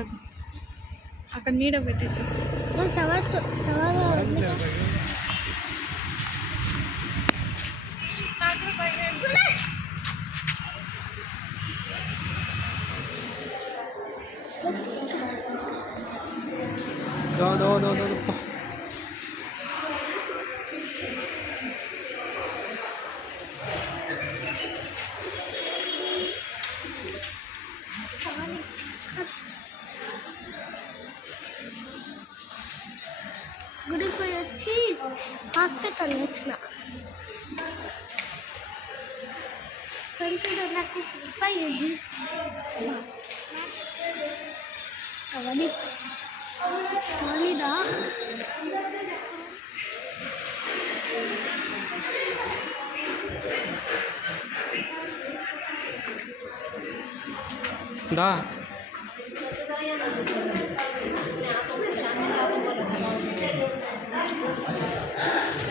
నీడ పెట్టేసి గుడికి పోయి వచ్చి హాస్పిటల్ వచ్చిన ఫ్రెండ్స్ నాకు స్లిప్ అయ్యింది అవన్నీ అవన్నీదా దా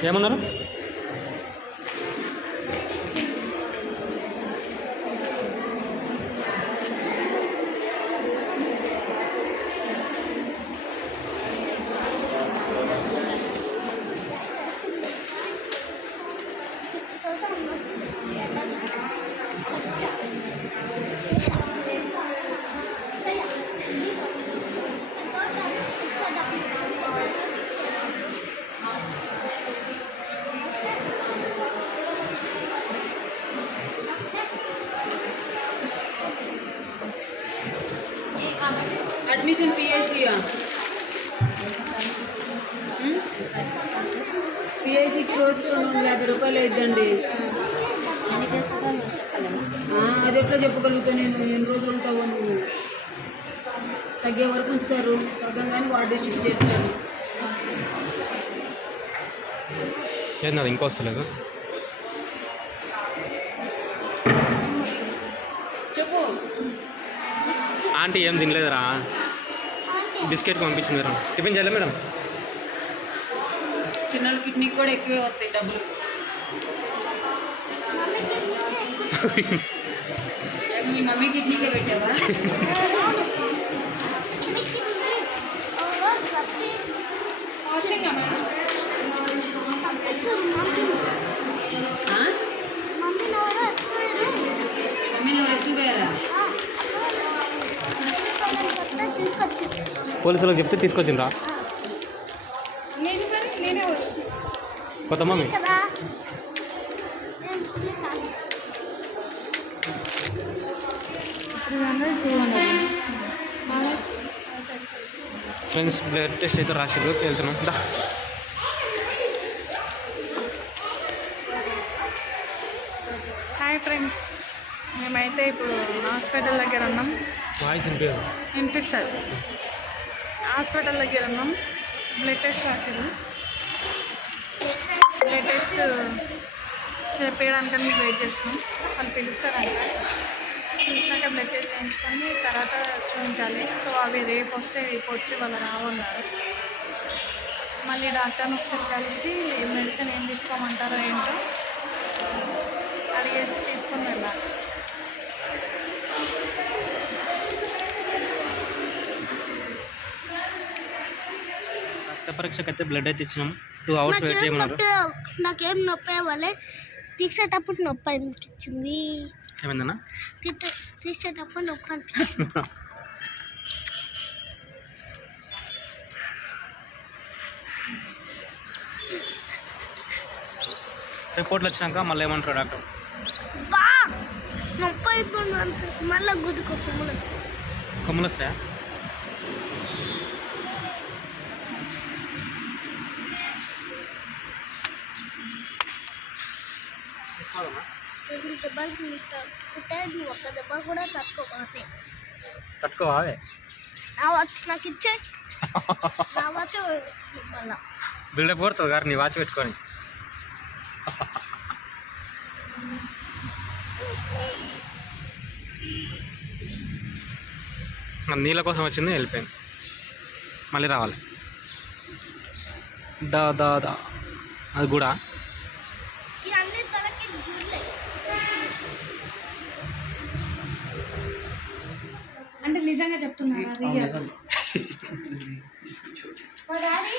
ఏమన్నారు? పిఎస్సికి రోజుకి రెండు వందల యాభై రూపాయలు అయిద్దండి. అది ఎట్లా చెప్పగలుగుతా నేను? ఎన్ని రోజులు ఉంటావు నువ్వు తగ్గే వరకు ఉంచుతారు. తగ్గంగానే వార్డు షిఫ్ట్ చేస్తారు. ఏంది అది ఇంకొస్తలేదు చెప్పు. ఆంటీ ఏం తినలేదురా. బిస్కెట్ పంపించింది మేడం. టిఫిన్ చేయలే మేడం. చిన్నల కిడ్నీకి కూడా ఎక్కువే వస్తాయి డబ్బులు. మీ మమ్మీ కిడ్నీకే పెట్టావా? పోలీసులకు చెప్తే తీసుకొచ్చిండ్రా నేను పని నేనే కొత్త మమ్మీ ఫ్రెండ్స్ బ్లడ్ టెస్ట్ అయితే రాసిర్రు వెళ్తున్నాం దా హాయ్ ఫ్రెండ్స్ మేమైతే ఇప్పుడు హాస్పిటల్ దగ్గర ఉన్నాం. వాయిస్ వినిపిస్తుంది. హాస్పిటల్ దగ్గర ఉన్నాం. బ్లడ్ టెస్ట్ రాసిరు జస్ట్ టెస్ట్ మీకు వెయిట్ చేస్తున్నాం. వాళ్ళు పిలుస్తారంట. పిలిచినాక బ్లడ్ టెస్ట్ చేయించుకొని తర్వాత చూపించాలి. సో అవి రేపు వస్తే రేపు వచ్చి వాళ్ళు రావన్నారు. మళ్ళీ డాక్టర్ని ఒకసారి కలిసి మెడిసిన్ ఏం తీసుకోమంటారో ఏంటో అడిగేసి తీసుకొని వెళ్ళాలి. రక్త పరీక్షకి అయితే బ్లడ్ అయితే ఇచ్చినాం టూ అవర్స్ వెయిట్ చేయమన్నారు? నాకేం నొప్పి అవ్వాలి. తీసేటప్పుడు నొప్పి అనిపించింది. ఏమైందన్నా? తీసే- తీసేటప్పుడు నొప్పి అనిపించింది. రిపోర్ట్లు వచ్చినాక మళ్ళీ ఏమంటారు డాక్టర్? బా! నొప్పి అంతే. మళ్ళీ గుద్దుకో కొమ్ములు వస్తాయి. కొమ్ములు వస్తాయా? తీసుకోవాలమ్మా రెండు దెబ్బలు కుట్టే నువ్వు ఒక్క దెబ్బ కూడా తక్కువ మాకే. తట్టుకోవా అవే నా వచ్చి నాకు ఇచ్చే. నా వచ్చి మళ్ళా. బిల్డప్ కొడుతుంది గారు నీ వాచ్ పెట్టుకొని. నీళ్ళ కోసం వచ్చింది వెళ్ళిపోయింది. మళ్ళీ రావాలి. దా దా దా. అది కూడా నిజంగా చెప్తున్నారా డాడీ.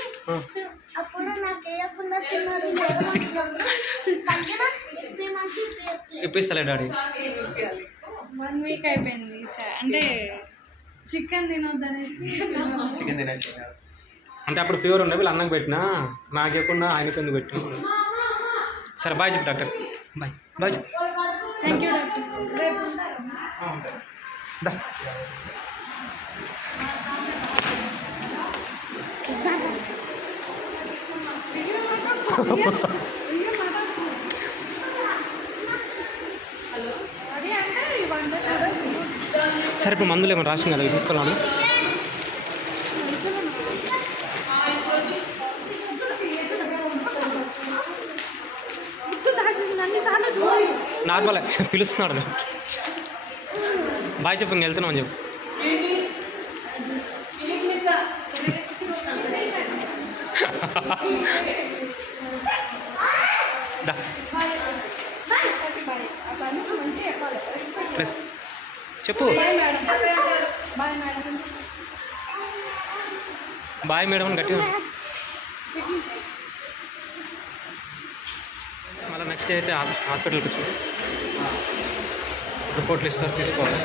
అప్పుడు నాకు వేయకుండా నాకు ఇప్పిస్తలే వన్ వీక్ అయిపోయింది అంటే చికెన్ తినొద్దనేసి చికెన్ అంటే అప్పుడు ఫీవర్ ఉండే వీళ్ళు అన్నం పెట్టినా? నాకేకుండా ఆయనకి ఎందుకు పెట్టినా? సరే బాయ్ చెప్పు డాక్టర్. బాయ్. బాయ్ చెప్పు. Thank you doctor. రేపు ఉంటారా దా అది అంటే ఇవన్నీ సరే ఇప్పుడు మందులు ఏమైనా రాసింది కదా ఇవి తీసుకోవాలి నార్మల్ పిలుస్తున్నాడు బాయ్ చెప్పు ఇంక వెళ్తున్నాం అని చెప్పు దా మంచిగా ప్లస్ చెప్పు. బాయ్ మేడం అని గట్టిగా మళ్ళీ నెక్స్ట్ డే అయితే హాస్- హాస్పిటల్కి వచ్చి రిపోర్ట్లు ఇస్తారు తీసుకోవాలి.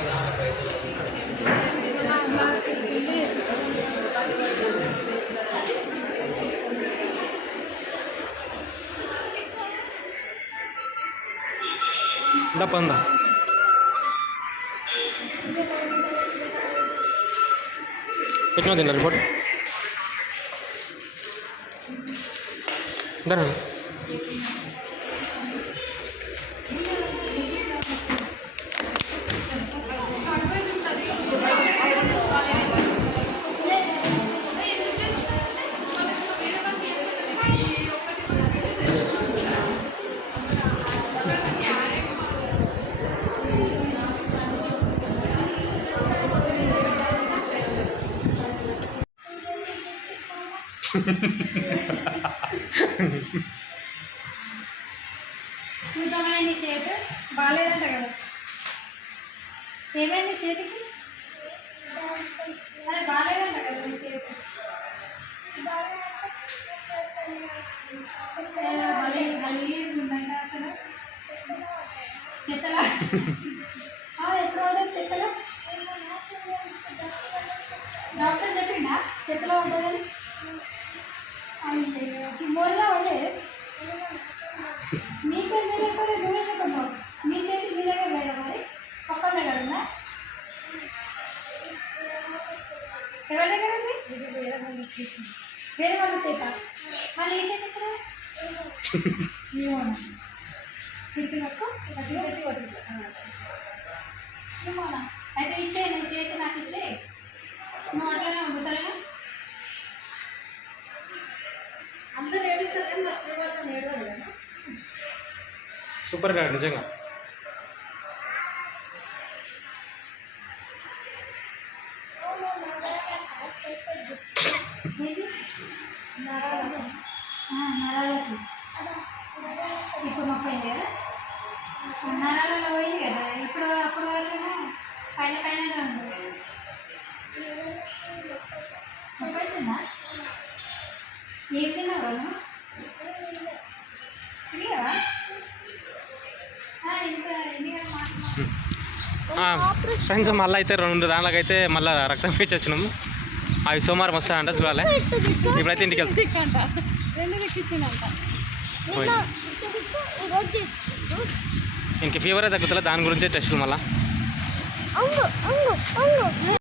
దా పందా ఎట్లా తిన్నా రిపోర్ట్ దాని చూద్దామని చేతి? బాగాలేదంట కదా. ఏమైంది చేతికి? అది బాగాలేదంట కదా నీ చేతి. మళ్ళీ గలీజ్ ఉందంట అసలు. చెత్తలా? ఆ, ఎప్పుడు ఉండదు చెత్తలో? డాక్టర్ చెప్పిండా? చెత్తలో ఉంటుందని? అయ్యో మోరిలో ఉండే నీకేం తెలియకపోతే చూపించకుండా నీ చేతి నీ దగ్గర లేదా మరి పక్కన దగ్గర ఉందా ఎవరి దగ్గర ఉంది వేరే వాళ్ళ చేత మరి ఏ చేతి ఎక్కడ ఏమోనా అయితే ఇచ్చే చేతి నాకు ఇచ్చే నువ్వు అట్లనే సరేనా సూపర్ డాడ్ నిజంగా ఏది? నరాలు. ఇప్పుడు నొప్పి కదా నరాలలో పోయింది కదా ఇప్పుడు అప్పుడు పైన పైన ఉంది ఏం తిన్నావు ఫ్రెండ్స్ మళ్ళీ అయితే రెండు దాంట్లోకైతే మళ్ళీ రక్తం పీచి వచ్చినాము అవి సోమవారం వస్తాయంట చూడాలి. ఇప్పుడైతే ఇంటికి వెళ్తాం. అంట ఇంక ఫీవరే తగ్గుతుంది దాని గురించే టెస్టులు మళ్ళీ.